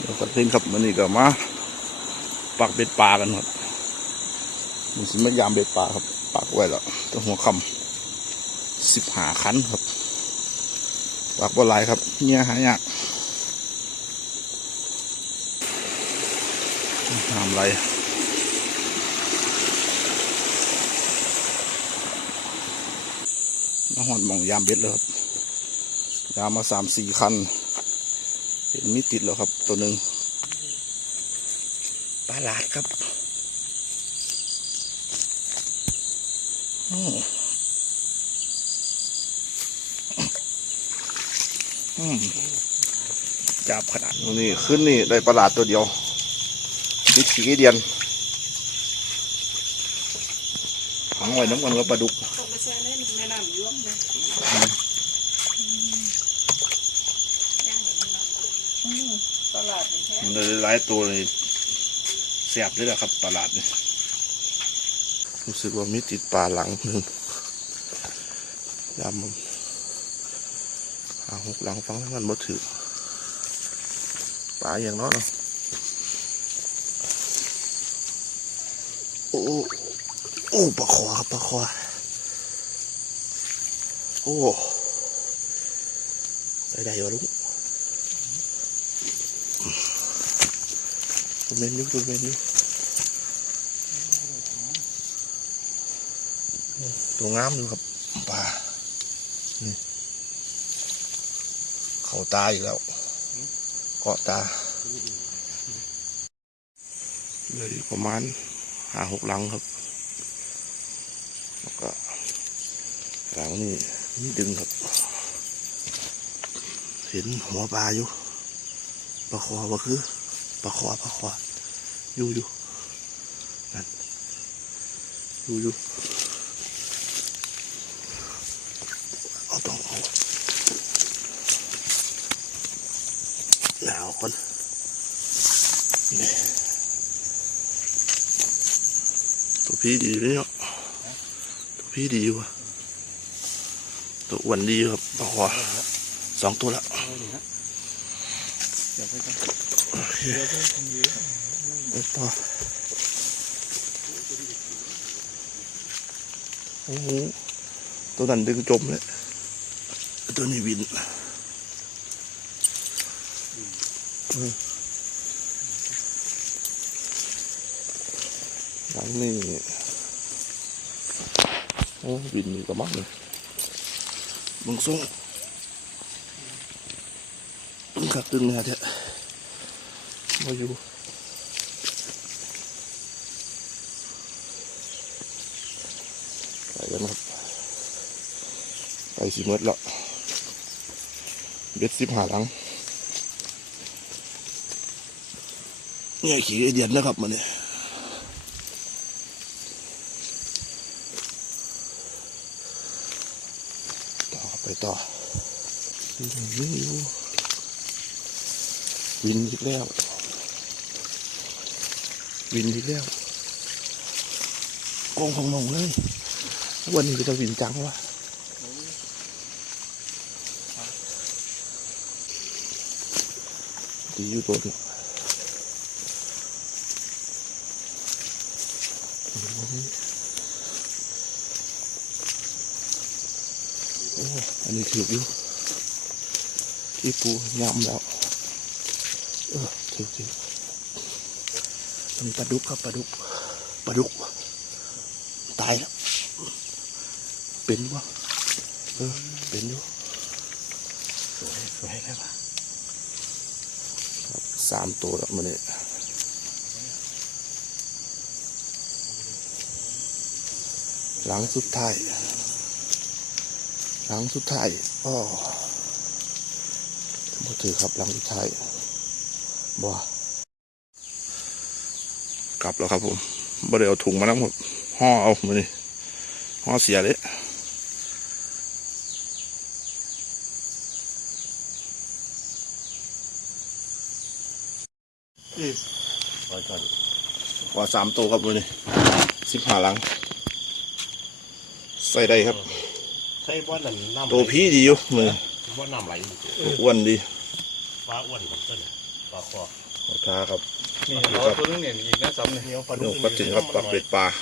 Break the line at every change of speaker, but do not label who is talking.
เดี๋ยวก็เห็นครับมันนี่ก็มาปักเบ็ดปลากันครับมันสิไม่ยามเบ็ดปลาครับ ปักไว้แล้วตั้งหัวคำสิบหาคันครับ ปักบ่หลายครับเนี่ยหายากน้ำไหลมาหอดมองยามเบ็ดเลยครับ ยามมาสามสี่คัน เห็นมีติดแล้วครับ ตัวหนึ่งปลาหลาดครับอืมจับขนาดนี้ขึ้นนี่ได้ปลาหลาดตัวเดียวมีขีเดียนหังไว้น้ำกันกับปลาดุก
ต้องไปแช่ในแม่น้ำยวมเลยตลาดนี่แท้
มันได้หลายตัวเลยแสบเลยแหละครับปลาหลาดนี่รู้สึกว่ามีติดปลาหลังหนึ่งยามมันหาหกหลังฟังทั้งนั้นบ่ถือปลาอย่างน้อยเนาะโอ้โอ้ปลาคอครับปลาคอโอ้ใส่ได้อยู่ลูก ตัวเมนอยูตัวเมนยูตัวงามอยู่ครับปลานี่เขาตาอีกแล้ว เกาะตาเลยประมาณห้าหกหลังครับ แล้วก็หลังนี่นี่ดึงครับ เห็นหัวปลาอยู่ปลาคอปลาคือ ปลาคอปลาคออยู่อยู่นั่นอยู่อยู่เอาต้องเอาหนาวก่อนนี่ตัวพี่ดีเลยเนาะตัวพี่ดีว่ะตัวอ้วนดีครับปลาคอสองตัวละ
ดี๋ยวไปกัน
ไปต่อโอ้โหตัวนั้นดึงจมเลยตัวนี้วินหลังนี่โอ้วินมีกระมังเลยมึงส่ง ตึงขักตึงนี่ยเถอะมาอยู่ไปกันครับไปสิมดละเบ็ดสิบหาหลังเนี่ยขี่ไอเดียนนะครับมันเนี่ยต่อไปต่อวิ่งอยู่ วินอีกแล้ว วินอีกแล้วกองของมองเลย วันนี้ก็จะวินจังวะดีอยู่ตัวนี้โอ้อันนี้ถืออยู่ที่ปูยำแล้ว เออถือถือมันปลาดุกครับปลาดุกปลาดุก ตายแล้ว เป็นวะเออเป็นอยู่
สวยสวยเลยว่ะ
สามตัวแล้วมันนี่หลังสุดท้าย หลังสุดท้ายอ้อบ่ถือครับหลังสุดท้าย บ่กลับแล้วครับผมบ่ได้เอาถุงมานั่งหมดห่อเอามานี่ห่อเสียเลย
ปล่อยก่อน
ขอสามตัวครับมือนี่สิบห้าหลัง ใส่ได้ครับ
ใช่ว่านั่นน้ำ
ตัวพี่ดีอยู่มือ
ว่าน้ำไหลอยู่
ตัวอ้วนดี
ปลาอ้วนของต้น ปลาคอ
เอาทาครับ
นี่เราตัวนึงเนี่ยอีกนะซ้ำเนี่ย
มีเอาปลาดุ
ลู
ก
กปลาจิงครับปลาเป็ดปลา
เ